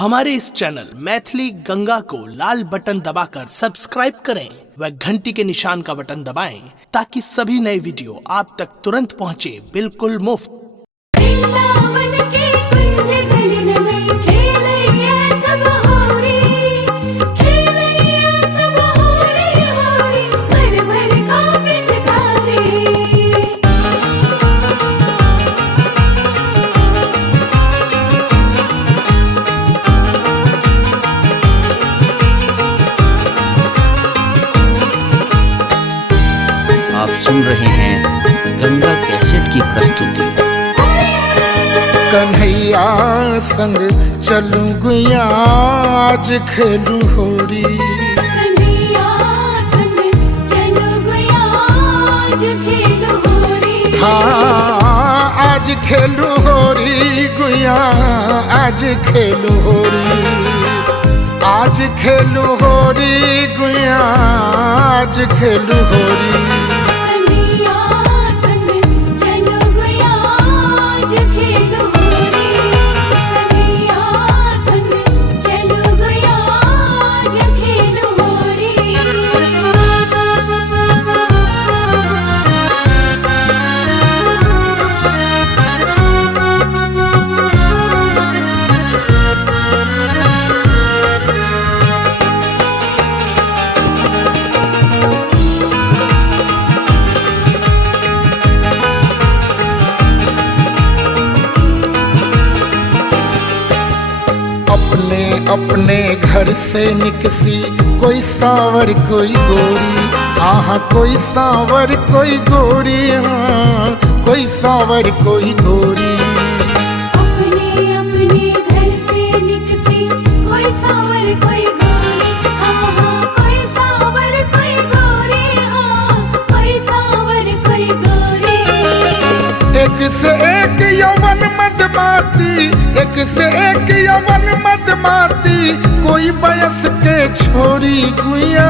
हमारे इस चैनल मैथिली गंगा को लाल बटन दबाकर सब्सक्राइब करें व घंटी के निशान का बटन दबाएं ताकि सभी नए वीडियो आप तक तुरंत पहुंचे बिल्कुल मुफ्त। आप सुन रहे हैं गंगा कैसेट की प्रस्तुति। कन्हैया संग चलूं गुया आज खेलूं होरी। कन्हैया संग चलूं गुया आज खेलूं होरी। हाँ आज खेलूं होरी गुया आज खेलूं होरी। आज खेलूं होरी गुया आज खेलूं होरी। अपने घर से निकसी कोई सांवर कोई गोरी। हाँ कोई सांवर कोई गोरी। हाँ कोई सांवर कोई गोरी। अपने अपने घर से निकसी कोई सांवर कोई गोरी। हाँ कोई सांवर कोई गोरी। हाँ कोई सांवर कोई गोरी। एक से एक यौवन मदमाती। एक से एक यौवन मदमाती। कोई बयस के छोरी गुया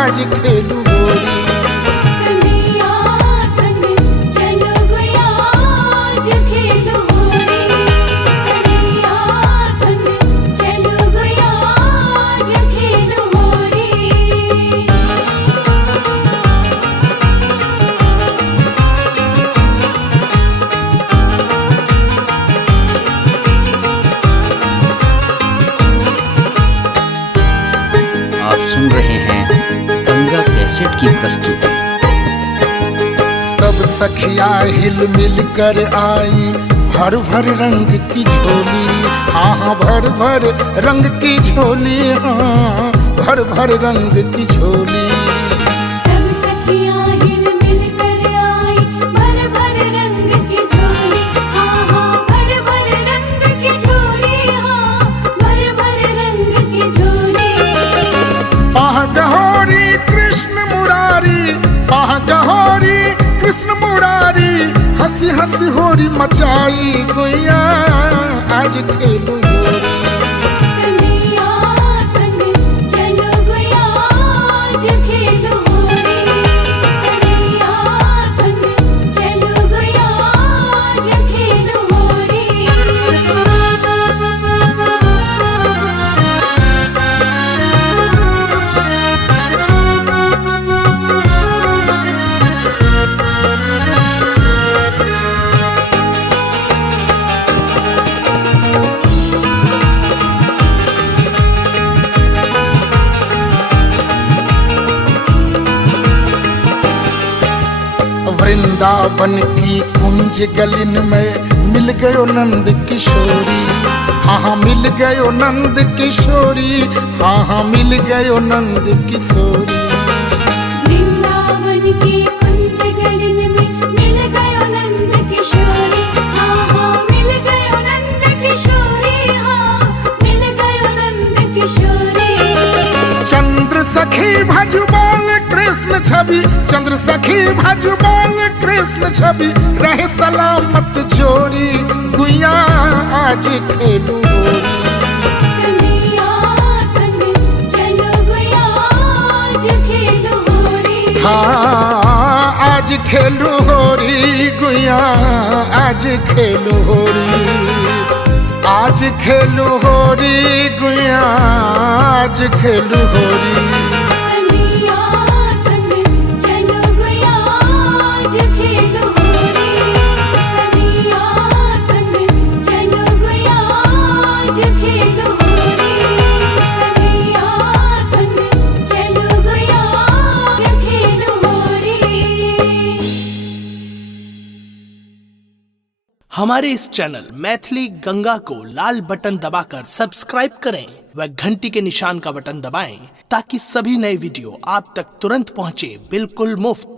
आज खेलूं होरी। कन्हैया संग चलूं गुया आज खेलूं होरी। कन्हैया संग चलूं गुया आज खेलूं होरी। आप सुन रहे हैं गंगा कैसेट की प्रस्तुति। सब सखिया हिल मिल कर आई भर भर रंग की झोली। हाँ भर भर रंग की झोली। हाँ भर भर रंग की झोली। सब सखियां हिल मिल कर आई भर भर रंग की झोली। हाँ भर भर रंग की झोली। हाँ भर भर रंग की झोली। पाह गहोरी कृष्ण मुरारी। पाह गहोरी कृष्ण मुरारी। हंसी हंसी होरी मचाई गुया आज खेलूं होरी। कन्हैया संग चलूं गुया आज खेलूं होरी। कन्हैया संग चलूं गुया आज खेलूं होरी। वृंदावन की कुंज गलिन में मिल गयो नंद किशोरी। हाँ मिल गयो नंद किशोरी। हाँ मिल गयो नंद किशोरी। वृंदावन की कुंज गलिन में मिल गयो नंद किशोरी। हाँ मिल गयो नंद किशोरी। हाँ मिल गयो नंद किशोरी। चंद्र सखी भजबोल कृष्ण छवि। चंद्र सखी भजबोल कृष्ण छवि। रहे सलामत जोड़ी गुया आज खेलूं होरी। कन्हैया संग चलूं गुया आज खेलूं होरी। हाँ आज खेलूं होरी गुया आज खेलूं होरी। आज खेलूं होरी आज खेलू होरी। कन्हैया संग चलो गया आज खेलो होरी। कन्हैया संग चलो गया आज खेलो होरी। कन्हैया संग चलो गया आज खेलो होरी। हमारे इस चैनल मैथिली गंगा को लाल बटन दबाकर सब्सक्राइब करें व घंटी के निशान का बटन दबाएं ताकि सभी नए वीडियो आप तक तुरंत पहुंचे बिल्कुल मुफ्त।